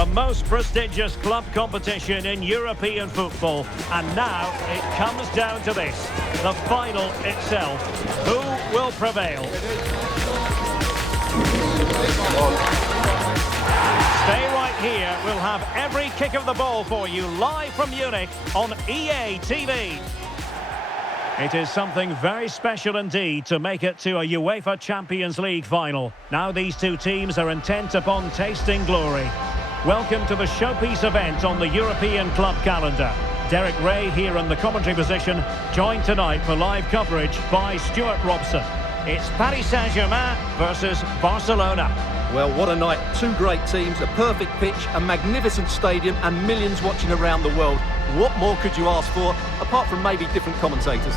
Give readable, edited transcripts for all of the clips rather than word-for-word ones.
the most prestigious club competition in European football. And now it comes down to this, the final itself. Who will prevail? Stay right here. We'll have every kick of the ball for you live from Munich on EA TV. It is something very special indeed to make it to a UEFA Champions League final. Now these two teams are intent upon tasting glory. Welcome to the showpiece event on the European club calendar. Derek Ray here in the commentary position, joined tonight for live coverage by Stuart Robson. It's Paris Saint-Germain versus Barcelona. Well, what a night. Two great teams, a perfect pitch, a magnificent stadium and millions watching around the world. What more could you ask for, apart from maybe different commentators?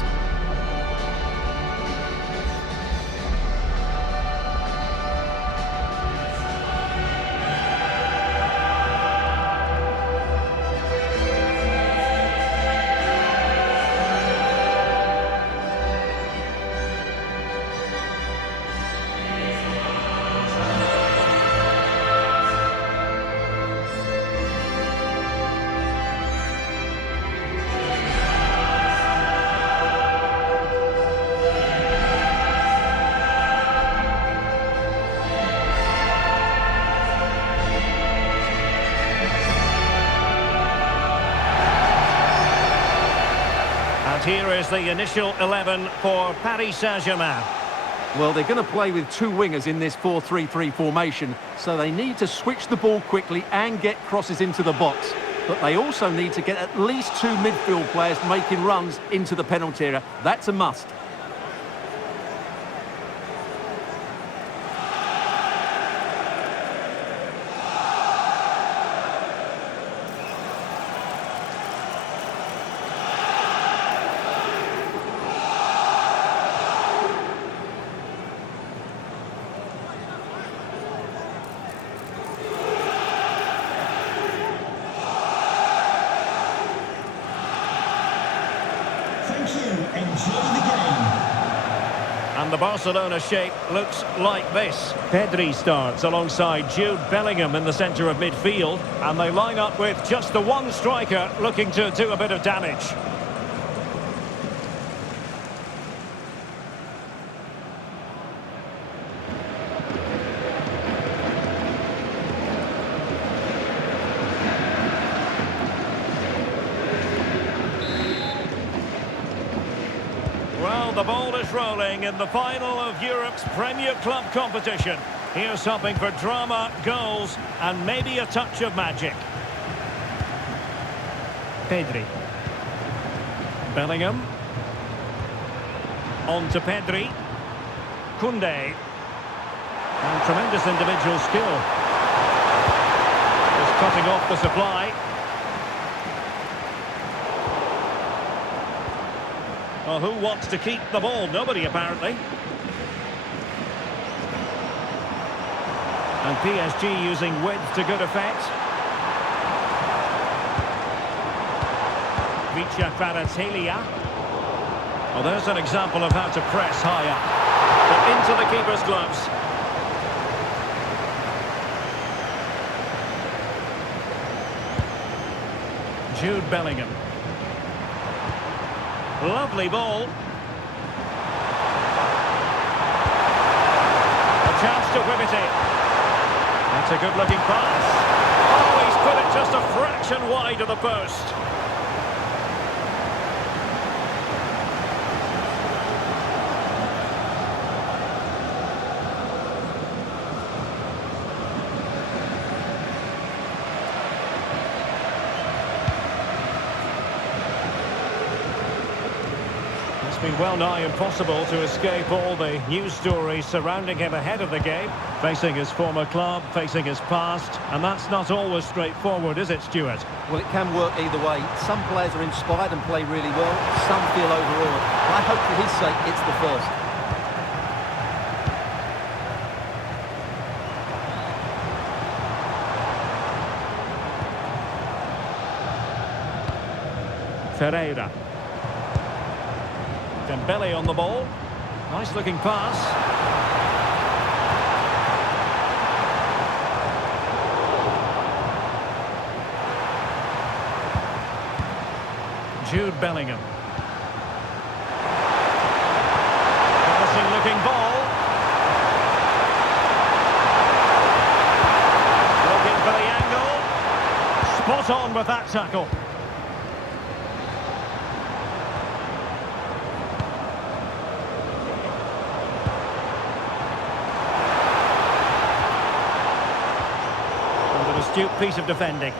Here is the initial 11 for Paris Saint-Germain. Well, they're going to play with two wingers in this 4-3-3 formation, so they need to switch the ball quickly and get crosses into the box. But they also need to get at least two midfield players making runs into the penalty area. That's a must. And the Barcelona shape looks like this. Pedri starts alongside Jude Bellingham in the centre of midfield. And they line up with just the one striker looking to do a bit of damage. Well, the ball is rolling in the final of Europe's Premier Club competition. Here's hoping for drama, goals, and maybe a touch of magic. Pedri. Bellingham. On to Pedri. Koundé. And tremendous individual skill. Just cutting off the supply. Well, who wants to keep the ball? Nobody, apparently. And PSG using width to good effect. Vicha Kvaratskhelia. Well, there's an example of how to press high up. But into the keeper's gloves. Jude Bellingham. Lovely ball. A chance to whip it in. That's a good-looking pass. Oh, he's put it just a fraction wide of the post. It's been well nigh impossible to escape all the news stories surrounding him ahead of the game, facing his former club, facing his past, and that's not always straightforward, is it, Stuart? Well, it can work either way. Some players are inspired and play really well, some feel overawed. I hope for his sake it's the first. Ferreira. Dembele on the ball. Nice looking pass. Jude Bellingham. Promising looking ball. Looking for the angle. Spot on with that tackle. And an astute piece of defending.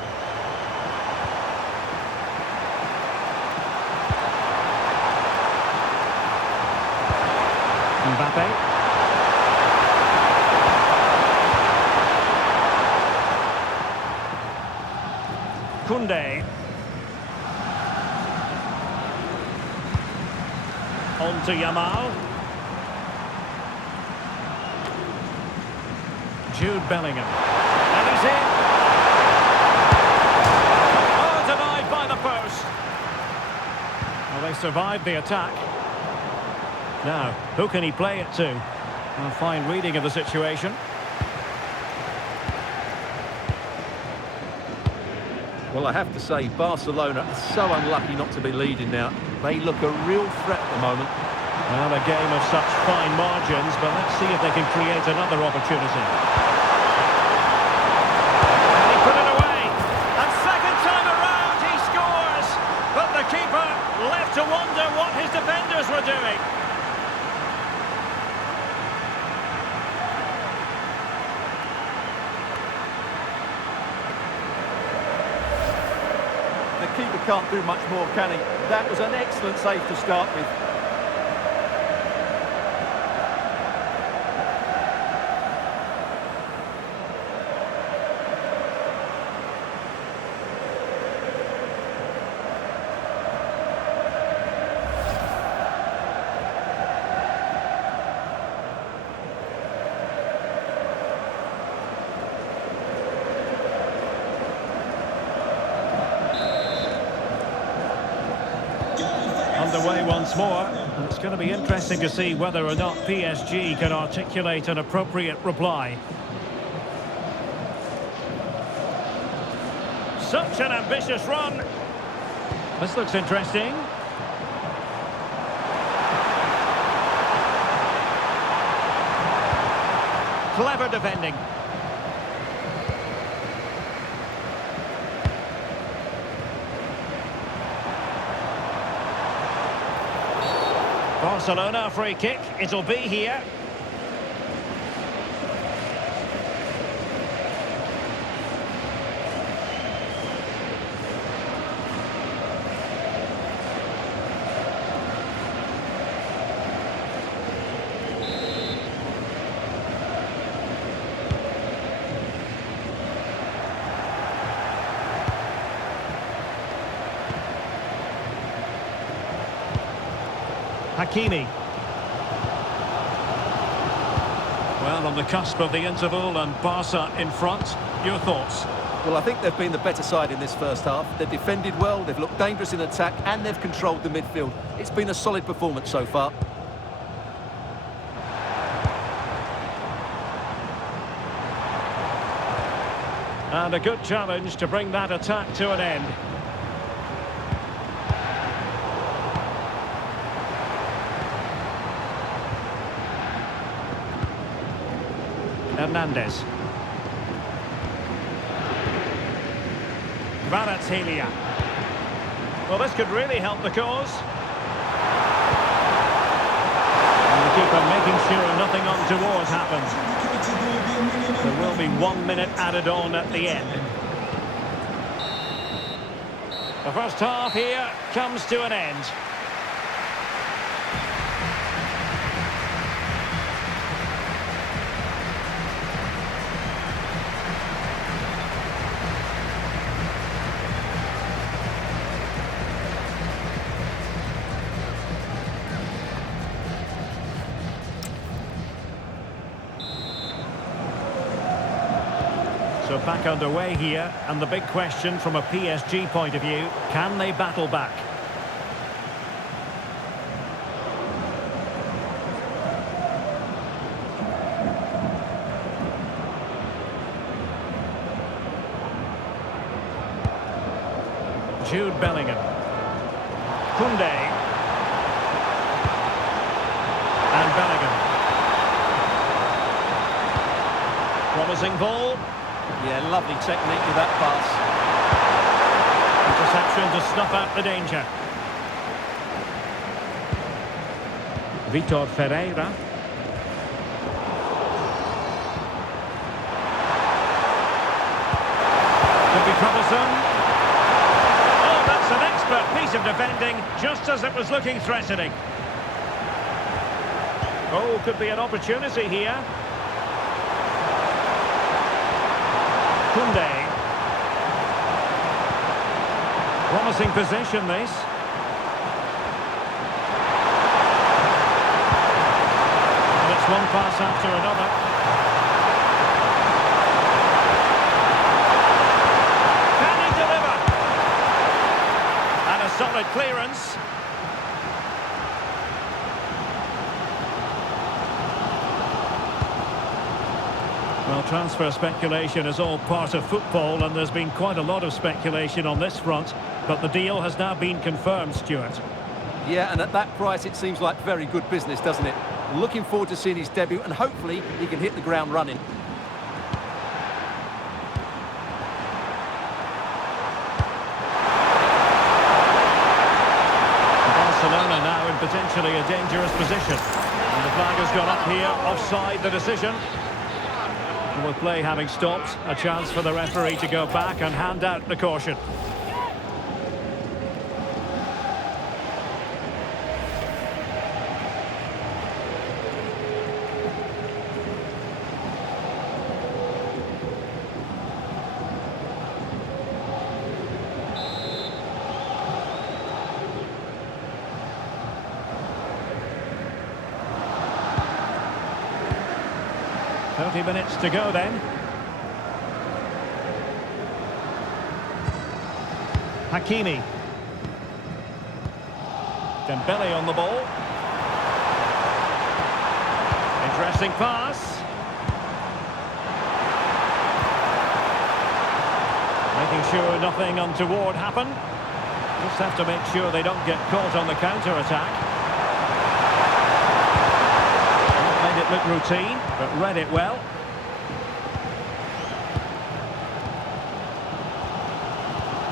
Mbappe. Koundé. On to Yamal. Jude Bellingham. And he's in. Oh, denied by the post. Well, they survived the attack. Now, who can he play it to? A fine reading of the situation. Well, I have to say, Barcelona are so unlucky not to be leading now. They look a real threat at the moment. Well, a game of such fine margins, but let's see if they can create another opportunity. And he put it away. And second time around, he scores. But the keeper left to wonder what his defenders were doing. The keeper can't do much more, can he? That was an excellent save to start with. Underway once more, and it's going to be interesting to see whether or not PSG can articulate an appropriate reply. Such an ambitious run. This looks interesting. Clever defending. Barcelona free kick, it'll be here. Hakimi. Well, on the cusp of the interval and Barca in front. Your thoughts? Well, I think they've been the better side in this first half. They've defended well, they've looked dangerous in attack, and they've controlled the midfield. It's been a solid performance so far. And a good challenge to bring that attack to an end. Hernandez. Kvaratskhelia. Well, this could really help the cause. And the keeper making sure nothing untoward happens. There will be 1 minute added on at the end. The first half here comes to an end. So back underway here, and the big question from a PSG point of view, can they battle back? Jude Bellingham. Koundé. And Bellingham. Promising ball. Yeah, lovely technique with that pass. Interception to snuff out the danger. Vitor Ferreira. Could be troublesome. Oh, that's an expert piece of defending, just as it was looking threatening. Oh, could be an opportunity here. Koundé. Promising position, this. And it's one pass after another. Can he deliver? And a solid clearance. Well, transfer speculation is all part of football, and there's been quite a lot of speculation on this front, but the deal has now been confirmed, Stuart. Yeah, and at that price it seems like very good business, doesn't it? Looking forward to seeing his debut, and hopefully he can hit the ground running. Barcelona now in potentially a dangerous position. And the flag has gone up here, offside the decision. And with play having stopped, a chance for the referee to go back and hand out the caution. Minutes to go then. Hakimi. Dembele on the ball. Interesting pass. Making sure nothing untoward happened. Just have to make sure they don't get caught on the counter-attack. Made it look routine, but read it well.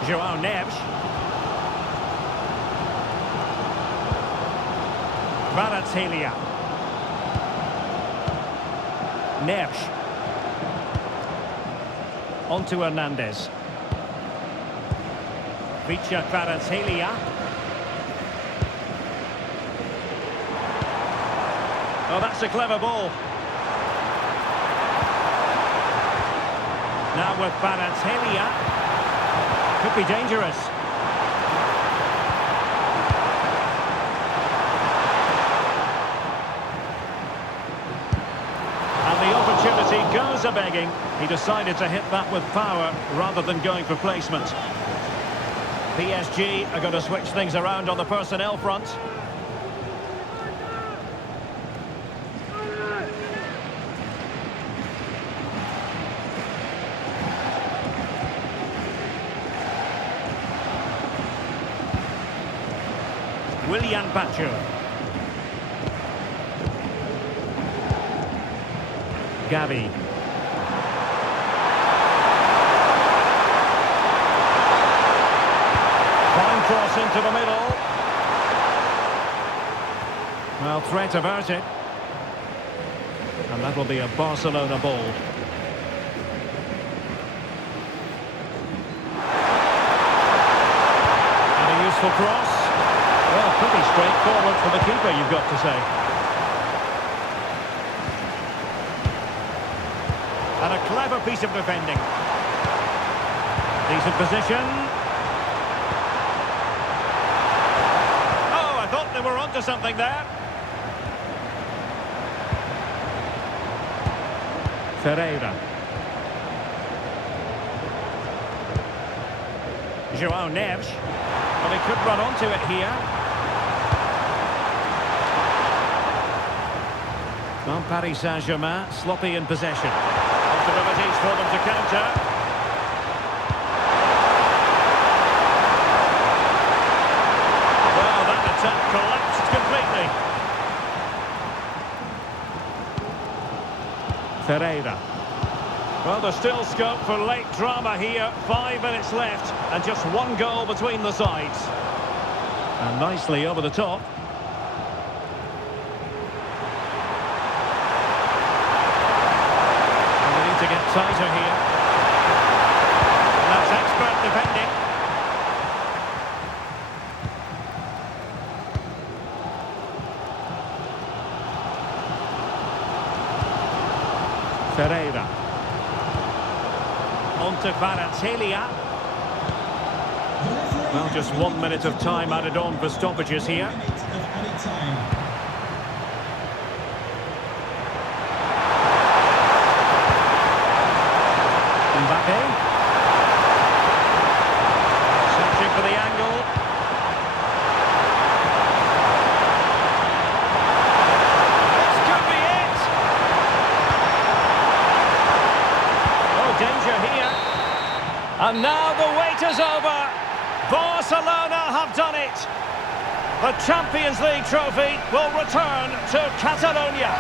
João Neves. Kvaratskhelia. Neves. Onto Hernandez. Vicha Kvaratskhelia. Oh, that's a clever ball. Now with Kvaratskhelia. Could be dangerous. And the opportunity goes a-begging. He decided to hit that with power rather than going for placement. PSG are going to switch things around on the personnel front. Willian Pacho. Gavi. Fine cross into the middle. Well, threat averted. And that will be a Barcelona ball. And a useful cross. Well, pretty straightforward for the keeper, you've got to say. And a clever piece of defending. Decent position. Oh, I thought they were onto something there. Ferreira. João Neves. Well, he could run onto it here. Well, Paris Saint-Germain sloppy in possession. Possibilities for them to counter. Well, Well, there's still scope for late drama here. 5 minutes left and just one goal between the sides. And nicely over the top. And they need to get tighter here. And that's expert defending. Ferreira. On to Kvaratskhelia. Well, just 1 minute of time added on for stoppages here. Mbappe. Searching for the angle. This could be it. Oh, danger here. And now the wait is over. Barcelona have done it. The Champions League trophy will return to Catalonia.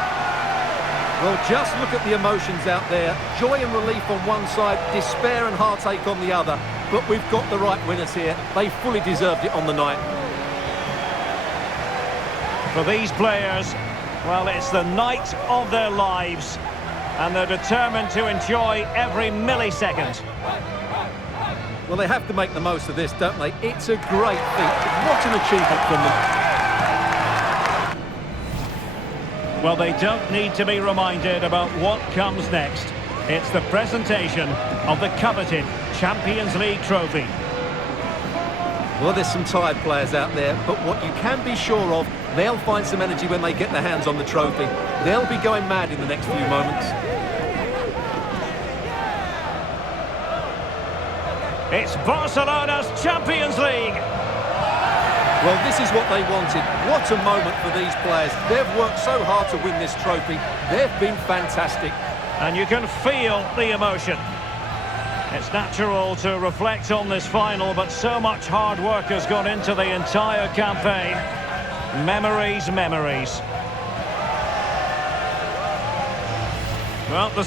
Well, just look at the emotions out there. Joy and relief on one side, despair and heartache on the other. But we've got the right winners here. They fully deserved it on the night. For these players, well, it's the night of their lives. And they're determined to enjoy every millisecond. Well, they have to make the most of this, don't they? It's a great feat. What an achievement from them. Well, they don't need to be reminded about what comes next. It's the presentation of the coveted Champions League trophy. Well, there's some tired players out there, but what you can be sure of, they'll find some energy when they get their hands on the trophy. They'll be going mad in the next few moments. It's Barcelona's Champions League. Well, this is what they wanted. What a moment for these players. They've worked so hard to win this trophy. They've been fantastic. And you can feel the emotion. It's natural to reflect on this final, but so much hard work has gone into the entire campaign. Memories, memories. Well, the